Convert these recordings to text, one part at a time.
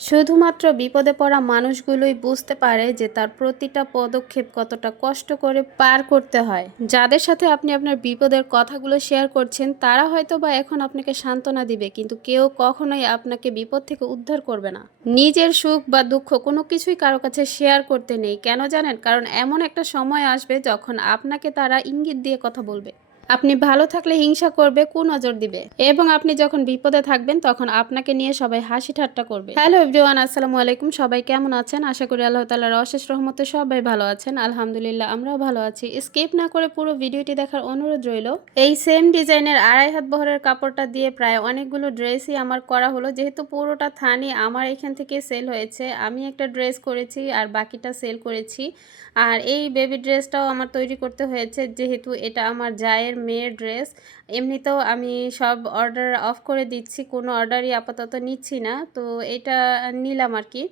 শুধুমাত্র বিপদে পড়া মানুষগুলোই বুঝতে পারে যে তার প্রতিটা পদক্ষেপ কতটা কষ্ট করে পার করতে হয়। যাদের সাথে আপনি আপনার বিপদের কথাগুলো শেয়ার করছেন, তারা হয়তো বা এখন আপনাকে সান্ত্বনা দিবে, কিন্তু কেউ কখনোই আপনাকে বিপদ থেকে উদ্ধার করবে না। নিজের সুখ বা দুঃখ কোনো কিছুই কারও কাছে শেয়ার করতে নেই, কেন জানেন? কারণ এমন একটা সময় আসবে যখন আপনাকে তারা ইঙ্গিত দিয়ে কথা বলবে। আপনি ভালো থাকলে হিংসা করবে কুনজর দিবে। এবং আপনি যখন বিপদে থাকবেন, তখন আপনাকে নিয়ে সবাই হাসি ঠাট্টা করবে। হ্যালো এভরিওয়ান, আসসালামু আলাইকুম। সবাই কেমন আছেন? আশা করি আল্লাহ তালার অশেষ রহমতে সবাই ভালো আছেন। আলহামদুলিল্লাহ, আমরাও ভালো আছি। স্কিপ না করে পুরো ভিডিওটি দেখার অনুরোধ রইল, এই সেম ডিজাইনের আড়াই হাত বহরের কাপড়টা দিয়ে প্রায় অনেকগুলো ড্রেসই আমার করা হলো। যেহেতু পুরোটা থানি, আমার এখান থেকে সেল হয়েছে। আমি একটা ড্রেস করেছি আর বাকিটা সেল করেছি। আর এই বেবি ড্রেসটাও আমার তৈরি করতে হয়েছে। যেহেতু এটা আমার জায়ের মেয়ের ড্রেস। এমনিতেও আমি সব অর্ডার অফ করে দিচ্ছি, কোনো অর্ডারই আপাতত নিচ্ছি না। তো এটা নিলাম আর কি।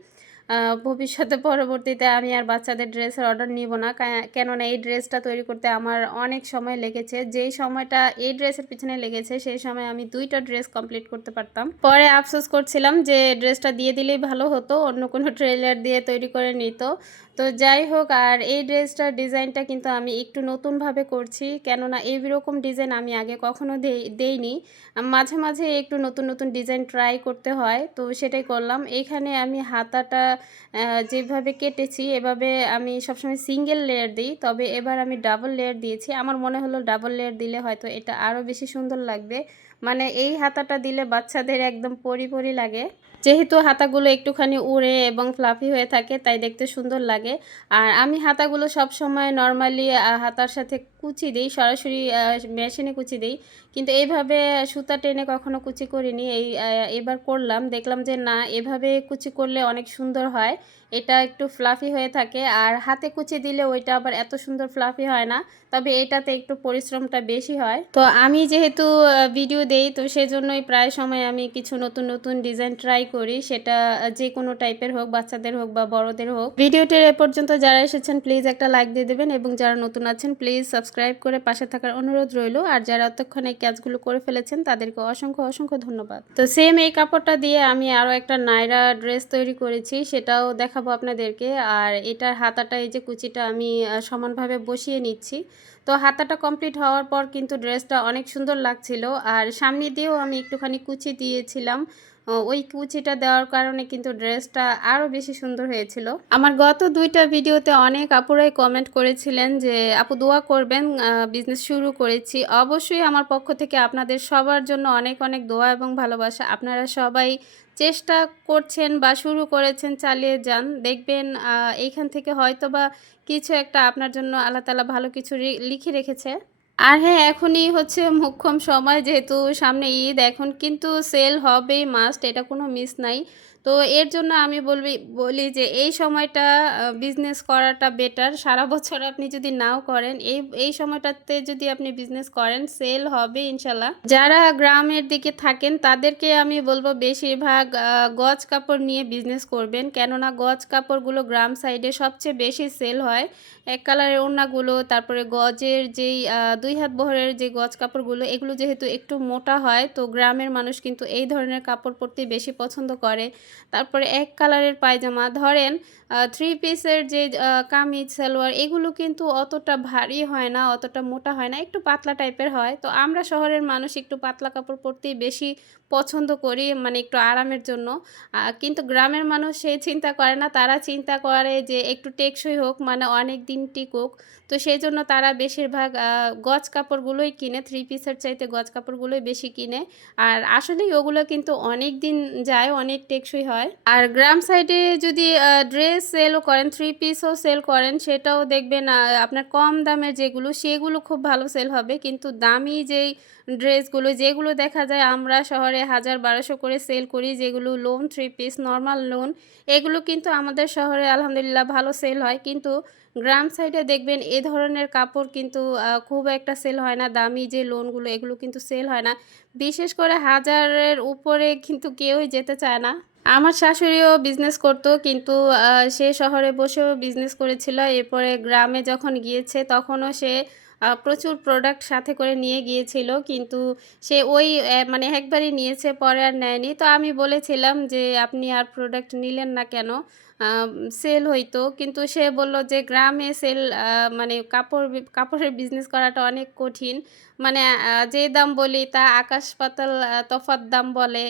ভবিষ্যতে পরবর্তীতে আমি আর বাচ্চাদের ড্রেসের অর্ডার নিব না। কেননা এই ড্রেসটা তৈরি করতে আমার অনেক সময় লেগেছে। যেই সময়টা এই ড্রেসের পিছনে লেগেছে, সেই সময় আমি দুইটা ড্রেস কমপ্লিট করতে পারতাম। পরে আফসোস করছিলাম যে ড্রেসটা দিয়ে দিলেই ভালো হতো, অন্য কোনো ট্রেলার দিয়ে তৈরি করে নিত। তো যাই হোক, আর এই ড্রেসটার ডিজাইনটা কিন্তু আমি একটু নতুনভাবে করছি। কেননা এই রকম ডিজাইন আমি আগে কখনো দেই, দেইনি। মাঝে মাঝে একটু নতুন নতুন ডিজাইন ট্রাই করতে হয়, তো সেটাই করলাম। এখানে আমি হাতাটা যেভাবে কেটেছি, এভাবে আমি সবসময় সিঙ্গেল লেয়ার দিই, তবে এবার আমি ডাবল লেয়ার দিয়েছি। আমার মনে হলো ডাবল লেয়ার দিলে হয়তো এটা আরও বেশি সুন্দর লাগবে। মানে এই হাতাটা দিলে বাচ্চাদের একদম পরিপরি পরি লাগে। যেহেতু হাতাগুলো একটুখানি উড়ে এবং ফ্লাফি হয়ে থাকে, তাই দেখতে সুন্দর লাগে। আর আমি হাতাগুলো সব সময় নর্মালি হাতার সাথে কুচি দিই, সরাসরি মেশিনে কুচি দিই। কিন্তু এইভাবে সুতা টেনে কখনো কুচি করিনি। এই এবার করলাম। দেখলাম যে না, এভাবে কুচি করলে অনেক সুন্দর হয়। এটা একটু ফ্লাফি হয়ে থাকে। আর হাতে কুচি দিলে ওইটা আবার এত সুন্দর ফ্লাফি হয় না। তবে এটাতে একটু পরিশ্রমটা বেশি হয়। তো আমি যেহেতু ভিডিও দেই, তো সেজন্যই প্রায় সময় আমি কিছু নতুন নতুন ডিজাইন ট্রাই করি। সেটা যে কোনো টাইপের হোক, বাচ্চাদের হোক বা বড়দের হোক। ভিডিওটির এ পর্যন্ত যারা এসেছেন প্লিজ একটা লাইক দিয়ে দেবেন। এবং যারা নতুন আছেন প্লিজ সাবস্ক্রাইব করে পাশে থাকার অনুরোধ রইল। আর যারা অতক্ষণ এই কাজগুলো করে ফেলেছেন, তাদেরকে অসংখ্য অসংখ্য ধন্যবাদ। তো সেম এই কাপড়টা দিয়ে আমি আরও একটা নাইরা ড্রেস তৈরি করেছি, সেটাও দেখাবো আপনাদেরকে। আর এটার হাতাটা, এই যে কুচিটা আমি সমানভাবে বসিয়ে নিচ্ছি। তো হাতাটা কমপ্লিট হওয়ার পর কিন্তু ড্রেসটা অনেক সুন্দর লাগছিল। আর সামনে দিয়েও আমি একটুখানি কুচি দিয়েছিলাম। ওই কুচিটা দেওয়ার কারণে কিন্তু ড্রেসটা আরও বেশি সুন্দর হয়েছিল। আমার গত দুইটা ভিডিওতে অনেক আপুরাই কমেন্ট করেছিলেন যে, আপু দোয়া করবেন বিজনেস শুরু করেছি। অবশ্যই আমার পক্ষ থেকে আপনাদের সবার জন্য অনেক অনেক দোয়া এবং ভালোবাসা। আপনারা সবাই চেষ্টা করছেন বা শুরু করেছেন চালিয়ে যান। দেখবেন এইখান থেকে হয়তো বা কিছু একটা আপনার জন্য আল্লাহ তালা ভালো কিছু লিখে রেখেছে। আর হ্যাঁ এখনই হচ্ছে মোক্ষম সময় যেহেতু সামনে ঈদ, এখন কিন্তু সেল হবেই মাস্ট এটা কোনো মিস নাই। তো এর জন্য আমি বলবি, বলি যে এই সময়টা বিজনেস করাটা বেটার সারা বছর আপনি যদি নাও করেন, এই এই সময়টাতে যদি আপনি বিজনেস করেন সেল হবে ইনশাল্লাহ। যারা গ্রামের দিকে থাকেন, তাদেরকে আমি বলব বেশিরভাগ গজ কাপড় নিয়ে বিজনেস করবেন। কেননা গজ কাপড়গুলো গ্রাম সাইডে সবচেয়ে বেশি সেল হয়। এক কালারের ওড়নাগুলো, তারপরে গজের যেই দুই হাত বহরের যে গজ কাপড়গুলো, এগুলো যেহেতু একটু মোটা হয়, তো গ্রামের মানুষ কিন্তু এই ধরনের কাপড় পরতে বেশি পছন্দ করে। তারপরে এক কালারের পায়জামা, ধরেন থ্রি পিসের যে কামিজ, সালোয়ার, এগুলো কিন্তু অতটা ভারী হয় না, অতটা মোটা হয় না, একটু পাতলা টাইপের হয়। তো আমরা শহরের মানুষ একটু পাতলা কাপড় পরতেই বেশি পছন্দ করি মানে একটু আরামের জন্য। কিন্তু গ্রামের মানুষ সেই চিন্তা করে না, তারা চিন্তা করে যে একটু টেকসই হোক মানে অনেক দিন টিকুক। তো সেই জন্য তারা বেশিরভাগ গজ কাপড়গুলোই কিনে থ্রি পিসের চাইতে গজ কাপড়গুলোই বেশি কিনে। আর আসলেই ওগুলো কিন্তু অনেক দিন যায়, অনেক টেকসই হয়। আর গ্রাম সাইডে যদি ড্রেস সেলও করেন থ্রি পিসও সেল করেন, সেটাও দেখবেন আপনার কম দামের যেগুলো, সেগুলো খুব ভালো সেল হবে। কিন্তু দামি যেই ড্রেসগুলো যেগুলো দেখা যায়, আমরা শহরে হাজার বারোশো করে সেল করি, যেগুলো lawn three piece normal lawn এগুলো কিন্তু আমাদের শহরে আলহামদুলিল্লাহ ভালো সেল হয়। কিন্তু গ্রাম সাইডে দেখবেন এ ধরনের কাপড় কিন্তু খুব একটা সেল হয় না। দামি যে লোনগুলো এগুলো কিন্তু সেল হয় না। বিশেষ করে হাজারের উপরে কিন্তু কেউই যেতে চায় না। আমার শাশুড়িও বিজনেস করতো কিন্তু সে শহরে বসেও বিজনেস করেছিল। এরপরে গ্রামে যখন গিয়েছে তখনও সে প্রচুর প্রোডাক্ট সাথে করে নিয়ে গিয়েছিল। কিন্তু সে ওই মানে একবারই নিয়েছে, পরে আর নেয়নি। তো আমি বলেছিলাম যে, আপনি আর প্রোডাক্ট নিলেন না কেন? সেল হইতো। কিন্তু সে বলল যে গ্রামে সেল মানে কাপড় কাপড়ের বিজনেস করাটা অনেক কঠিন। মানে যে দাম বলি তা আকাশ পাতাল তফাত দাম বলে।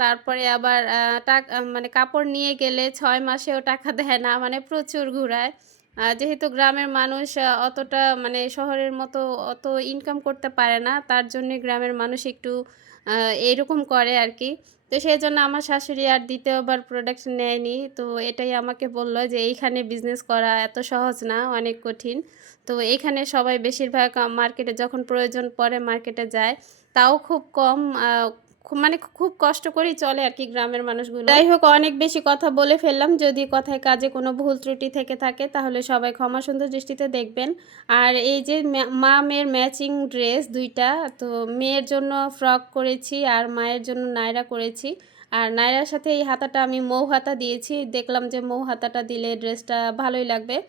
তারপরে আবার টাকা মানে কাপড় নিয়ে গেলে ছয় মাসেও টাকা দেয় না। মানে প্রচুর ঘুরায়। যেহেতু গ্রামের মানুষ অতটা মানে শহরের মতো অত ইনকাম করতে পারে না, তার জন্য গ্রামের মানুষ একটু এরকম করে আর কি তো সেই জন্য আমার শাশুড়ি আর দ্বিতীয়বার প্রোডাক্ট নেয়নি। তো এটাই আমাকে বলল যে, এইখানে বিজনেস করা এত সহজ না, অনেক কঠিন। তো এইখানে সবাই বেশিরভাগ মার্কেটে যখন প্রয়োজন পড়ে মার্কেটে যায়, তাও খুব কম মানে খুব কষ্ট করেই চলে আর কি গ্রামের মানুষগুলো। যাই হোক, অনেক বেশি কথা বলে ফেললাম। যদি কথায় কাজে কোনো ভুল ত্রুটি থেকে থাকে, তাহলে সবাই ক্ষমা সুন্দর দৃষ্টিতে দেখবেন। আর এই যে মা- মেয়ের ম্যাচিং ড্রেস দুইটা, তো মেয়ের জন্য ফ্রক করেছি আর মায়ের জন্য নায়রা করেছি। আর নায়রার সাথে এই হাতাটা আমি মৌ হাতা দিয়েছি। দেখলাম যে মৌ হাতাটা দিলে ড্রেসটা ভালোই লাগবে।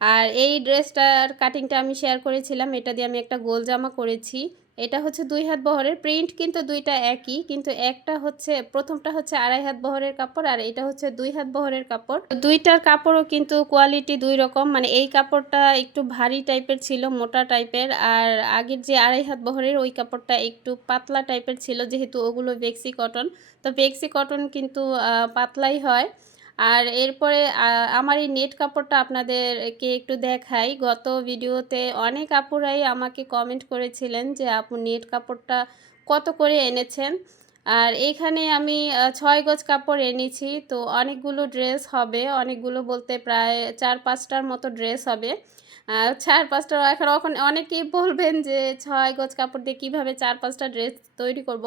আর এই ড্রেসটার কাটিংটা আমি শেয়ার করেছিলাম। এটা দিয়ে আমি একটা গোল জামা করেছি। এটা হচ্ছে দুই হাত বহরের প্রিন্ট, কিন্তু দুইটা একই, কিন্তু একটা হচ্ছে, প্রথমটা হচ্ছে আড়াই হাত বহরের কাপড় আর এটা হচ্ছে দুই হাত বহরের কাপড়। দুইটার কাপড়ও কিন্তু কোয়ালিটি দুই রকম মানে এই কাপড়টা একটু ভারী টাইপের ছিল, মোটা টাইপের, আর আগের যে আড়াই হাত বহরের ওই কাপড়টা একটু পাতলা টাইপের ছিল, যেহেতু ওগুলো বেক্সি কটন। তো বেক্সি কটন কিন্তু পাতলাই হয়। আর এরপরে আমার এই নেট কাপড়টা আপনাদেরকে একটু দেখাই। গত ভিডিওতে অনেক আপুরাই আমাকে কমেন্ট করেছিলেন যে, আপু, নেট কাপড়টা কত করে এনেছেন? আর এইখানে আমি ছয় গজ কাপড় এনেছি। তো অনেকগুলো ড্রেস হবে, অনেকগুলো বলতে প্রায় চার পাঁচটার মতো ড্রেস হবে। চার পাঁচটা এখন এখন অনেকেই বলবেন যে, ছয় গজ কাপড় দিয়ে কীভাবে চার পাঁচটা ড্রেস তৈরি করব?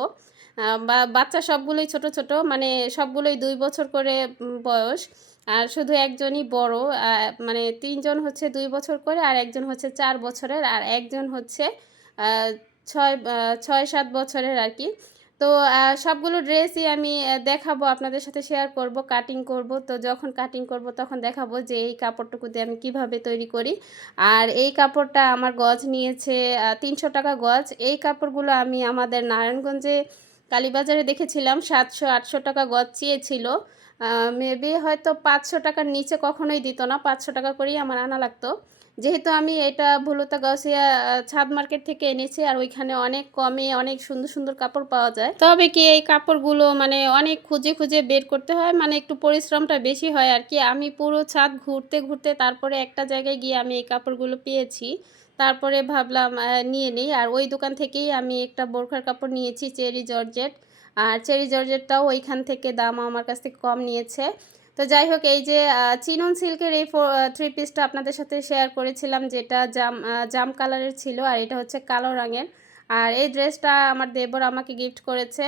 বা বাচ্চা সবগুলোই ছোট ছোট মানে সবগুলোই দুই বছর করে বয়স। আর শুধু একজনই বড় মানে তিনজন হচ্ছে দুই বছর করে, আর একজন হচ্ছে চার বছরের, আর একজন হচ্ছে ছয় ছয়, সাত বছরের আর কি। তো সবগুলো ড্রেসই আমি দেখাবো, আপনাদের সাথে শেয়ার করব কাটিং করব। তো যখন কাটিং করব, তখন দেখাবো যে এই কাপড়টুকু দিয়ে আমি কীভাবে তৈরি করি। আর এই কাপড়টা আমার গজ নিয়েছে তিনশো টাকা গজ। এই কাপড়গুলো আমি আমাদের নারায়ণগঞ্জে কালীবাজারে দেখেছিলাম সাতশো আটশো টাকা গজ চেয়েছিল। মেবি হয়তো পাঁচশো টাকার নিচে কখনোই দিত না পাঁচশো টাকা করেই আমার আনা লাগতো। যেহেতু আমি এটা ভুলুতা আহ, ছাদ মার্কেট থেকে এনেছি আর ওইখানে অনেক কমে অনেক সুন্দর সুন্দর কাপড় পাওয়া যায়। তবে কি এই কাপড়গুলো মানে অনেক খুঁজে খুঁজে বের করতে হয় মানে একটু পরিশ্রমটা বেশি হয় আর কি। আমি পুরো ছাদ ঘুরতে ঘুরতে তারপরে একটা জায়গায় গিয়ে আমি এই কাপড়গুলো পেয়েছি। তারপরে ভাবলাম নিয়ে নিই। আর ওই দোকান থেকেই আমি একটা বোরখার কাপড় নিয়েছি চেরি জর্জেট। আর চেরি জর্জেটটাও ওইখান থেকে দাম আমার কাছ থেকে কম নিয়েছে। তো যাই হোক, এই যে চিনন সিল্কের এই ফোর থ্রি পিসটা আপনাদের সাথে শেয়ার করেছিলাম, যেটা জাম জাম কালারের ছিল, আর এটা হচ্ছে কালো রঙের। আর এই ড্রেসটা আমার দেবর আমাকে গিফট করেছে।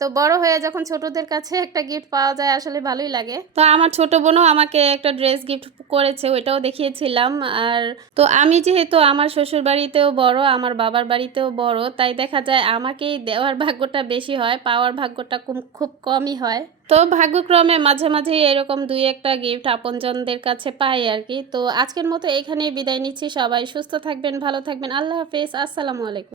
তো বড় হয়ে যখন ছোটদের কাছে একটা গিফট পাওয়া যায়, আসলে ভালোই লাগে। তো আমার ছোট বোনও আমাকে একটা ড্রেস গিফট করেছে, ওইটাও দেখিয়েছিলাম। আর তো আমি যেহেতু আমার শ্বশুর বাড়িতেও বড়, আমার বাবার বাড়িতেও বড়, তাই দেখা যায় আমাকেই দেওয়ার ভাগ্যটা বেশি হয়, পাওয়ার ভাগ্যটা খুব কমই হয়। তো ভাগ্যক্রমে মাঝে মাঝে এরকম দুই একটা গিফট আপনজনদের কাছে পাই আর কি। তো আজকের মতো এখানেই বিদায় নিচ্ছি। সবাই সুস্থ থাকবেন, ভালো থাকবেন। আল্লাহ হাফেজ। আসসালামু আলাইকুম।